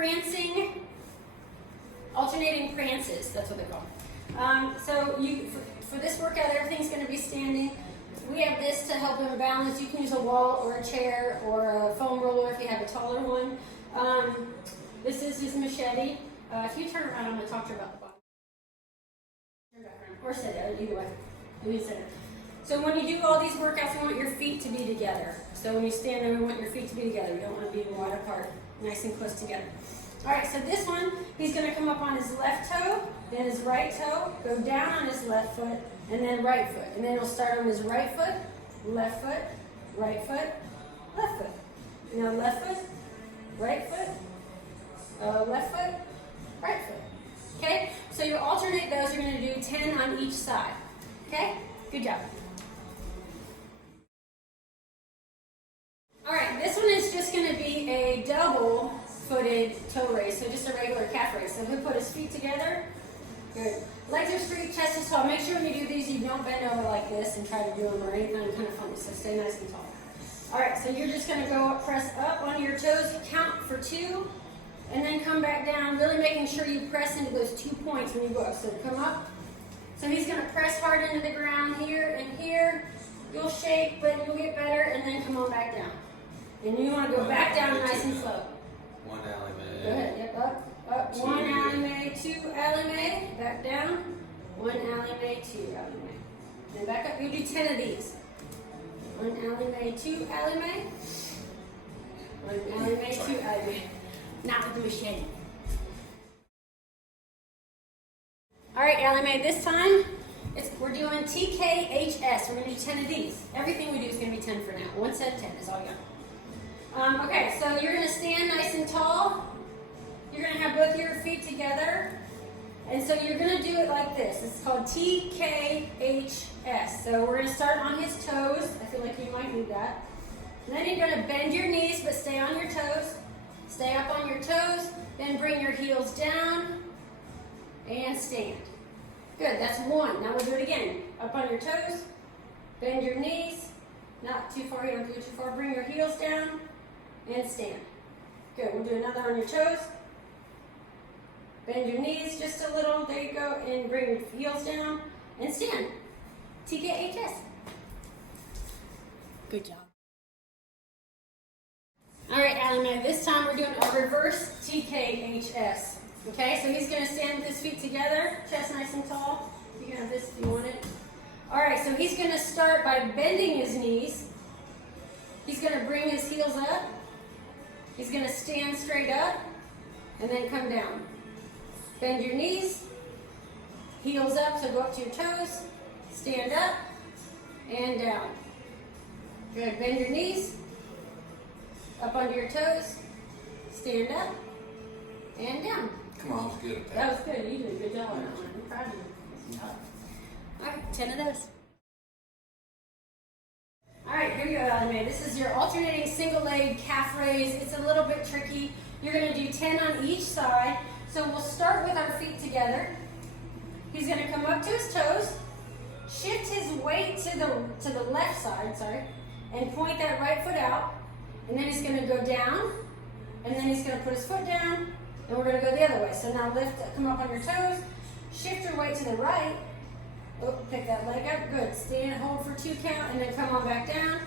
prancing, alternating prances. That's what they're called. So for this workout, everything's going to be standing. We have this to help him balance. You can use a wall or a chair or a foam roller if you have a taller one. This is his machete. If you turn around, I'm going to talk to her about the bottom. Turn back around. Or sit there, either way. You can sit there. So when you do all these workouts, we want your feet to be together. So when you stand there, we want your feet to be together. We don't want to be wide apart, nice and close together. All right, so this one, he's going to come up on his left toe, then his right toe, go down on his left foot, and then right foot. And then he'll start on his right foot, left foot, right foot, left foot. Now left foot, right foot, left foot, right foot. Okay, so you alternate those. You're going to do 10 on each side. Okay, good job. All right, this one is just going to be a double-footed toe raise, so just a regular calf raise. So he'll put his feet together. Good. Legs are straight, chest is tall. Make sure when you do these, you don't bend over like this and try to do them or anything kind of funny. So stay nice and tall. All right, so you're just going to go up, press up on your toes, count for 2, and then come back down, really making sure you press into those 2 points when you go up. So come up. So he's going to press hard into the ground here and here. You'll shake, but you'll get better, and then come on back down. And you want to go back down nice and slow. One Allie-Mae. Go ahead, yep, up. One Allie-Mae, 2 Allie-Mae, back down. One Allie-Mae, 2 Allie-Mae. Then back up, you do 10 of these. One Allie-Mae, 2 Allie-Mae. One Allie-Mae, 2 Allie-Mae. Not with the machete. All right, Allie-Mae, this time we're doing TKHS. We're going to do 10 of these. Everything we do is going to be 10 for now. 1 set of 10 is all you got. Okay, so you're going to stand nice and tall. You're going to have both your feet together. And so you're going to do it like this. It's called TKHS. So we're going to start on his toes. I feel like you might need that. And then you're going to bend your knees, but stay on your toes. Stay up on your toes. Then bring your heels down and stand. Good, that's 1. Now we'll do it again. Up on your toes. Bend your knees. Not too far, you don't do it too far. Bring your heels down and stand. Good, we'll do another on your toes. Bend your knees just a little, there you go, and bring your heels down and stand. TKHS. Good job. All right, Allie-Mae, this time we're doing a reverse TKHS. Okay, so he's going to stand with his feet together, chest nice and tall. You can have this if you want it. All right, so he's going to start by bending his knees. He's going to bring his heels up. He's going to stand straight up and then come down. Bend your knees, heels up, so go up to your toes, stand up and down. Good, bend your knees, up onto your toes, stand up and down. Come on, that was good. That was good, you did a good job on that one. I'm proud of you. All right, 10 of those. All right, here you go, Allie-Mae. This is your alternating single leg calf raise. It's a little bit tricky. You're going to do 10 on each side. So we'll start with our feet together. He's going to come up to his toes, shift his weight to the left side, and point that right foot out. And then he's going to go down, and then he's going to put his foot down, and we're going to go the other way. So now come up on your toes, shift your weight to the right. Oh, pick that leg up. Good. Stand, hold for 2 count, and then come on back down,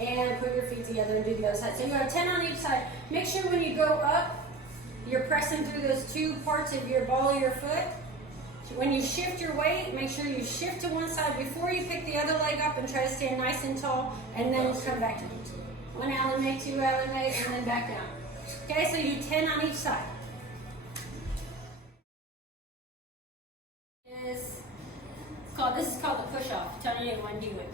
and put your feet together and do the other side. So you have 10 on each side. Make sure when you go up, you're pressing through those 2 parts of your ball of your foot. When you shift your weight, make sure you shift to one side before you pick the other leg up and try to stand nice and tall, and then come back to it. 1 Allie-Mae, 2 Allie-Mae, and then back down. Okay, so you do 10 on each side. This is called the push-off. Tell you when to do it.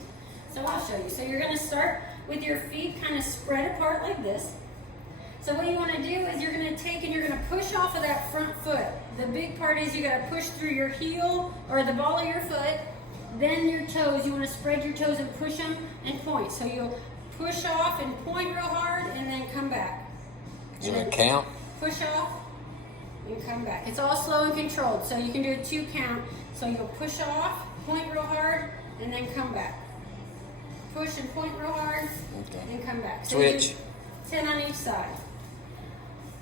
So I'll show you. So you're going to start with your feet kind of spread apart like this. So what you want to do is you're going to take and you're going to push off of that front foot. The big part is you got to push through your heel or the ball of your foot, then your toes. You want to spread your toes and push them and point. So you'll push off and point real hard and then come back. You want to count? Push off and come back. It's all slow and controlled, so you can do a 2 count. So you'll push off, point real hard, and then come back. Push and point real hard, and come back. So switch. 10 on each side.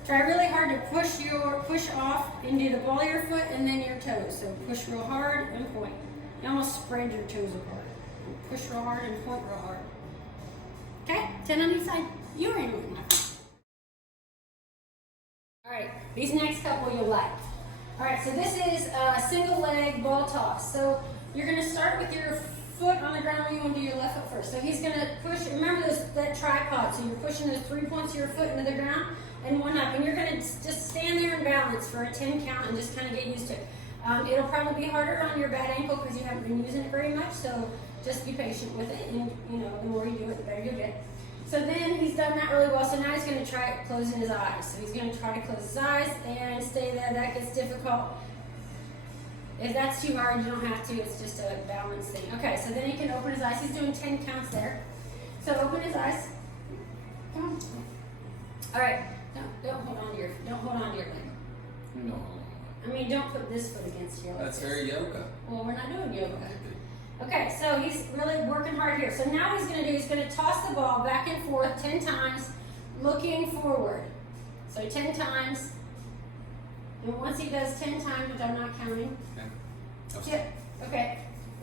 Try really hard to push off into the ball of your foot and then your toes. So push real hard and point. You almost spread your toes apart. Push real hard and point real hard. Okay, 10 on each side. You're in with my friend. All right, these next couple you'll like. All right, so this is a single leg ball toss. So you're gonna start with your foot on the ground. You want to do your left foot first. So he's gonna push. Remember that tripod. So you're pushing those 3 points of your foot into the ground and one up, and you're gonna just stand there and balance for a 10 count and just kind of get used to it. It'll probably be harder on your bad ankle because you haven't been using it very much. So just be patient with it, and the more you do it, the better you'll get. So then he's done that really well. So now he's gonna try closing his eyes. So he's gonna try to close his eyes and stay there. That gets difficult. If that's too hard, you don't have to. It's just a balance thing. Okay, so then he can open his eyes. He's doing 10 counts there. So open his eyes. Come on. All right. Don't hold on to your leg. No. I mean, don't put this foot against your leg. That's very yoga. Well, we're not doing yoga. Okay, so he's really working hard here. So now what he's going to toss the ball back and forth 10 times, looking forward. So 10 times. And once he does 10 times, which I'm not counting. Okay. Yep. Okay.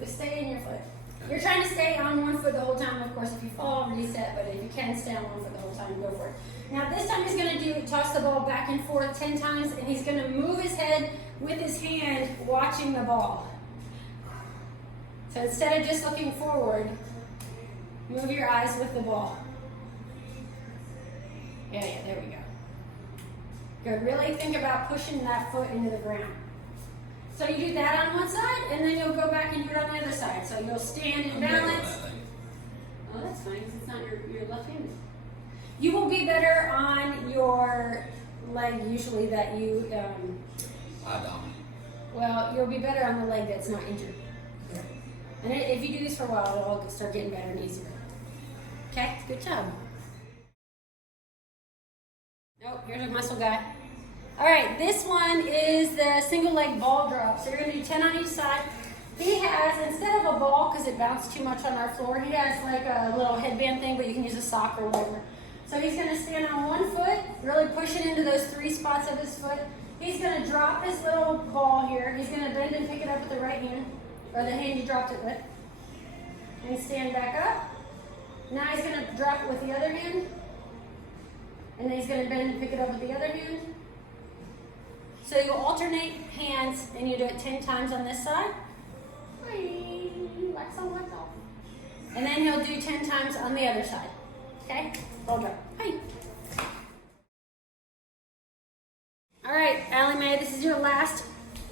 Stay in your foot. You're trying to stay on one foot the whole time. Of course, if you fall, reset. But if you can stay on one foot the whole time, go for it. Now this time he's going to toss the ball back and forth 10 times, and he's going to move his head with his hand, watching the ball. So instead of just looking forward, move your eyes with the ball. Yeah, there we go. Good. Really think about pushing that foot into the ground. So you do that on one side, and then you'll go back and do it on the other side. So you'll stand and balance. Oh, that's fine, because it's not your left-handed. You will be better on your leg usually that you. I don't. Well, you'll be better on the leg that's not injured. And if you do this for a while, it'll all start getting better and easier. Okay, good job. Nope, here's a muscle guy. All right, this one is the single leg ball drop. So you're gonna do 10 on each side. He has, instead of a ball, because it bounced too much on our floor, he has like a little headband thing, but you can use a sock or whatever. So he's gonna stand on one foot, really pushing into those 3 spots of his foot. He's gonna drop his little ball here. He's gonna bend and pick it up with the right hand, or the hand you dropped it with. And stand back up. Now he's gonna drop it with the other hand. And then he's gonna bend and pick it up with the other hand. So you'll alternate hands, and you do it 10 times on this side. Wax on, wax off. And then he'll do 10 times on the other side. Okay? Ball drop. Hey. All right, Allie-Mae, this is your last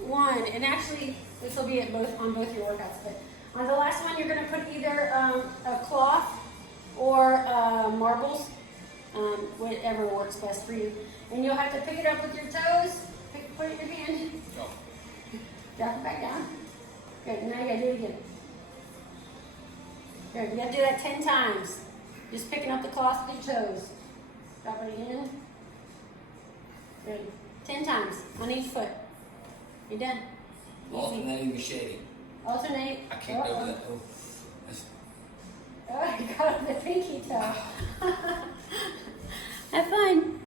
one. And actually, this will be on both your workouts. But on the last one, you're going to put either a cloth or marbles, whatever works best for you. And you'll have to pick it up with your toes. Put it in your hand. Drop it back down. Good. Now you got to do it again. Good. You got to do that 10 times. Just picking up the cloth with your toes. Drop it in. Good. 10 times on each foot. You're done. Alternating the shading. Alternate. I can't go with that. Oh. Oh, I got the pinky toe. Have fun.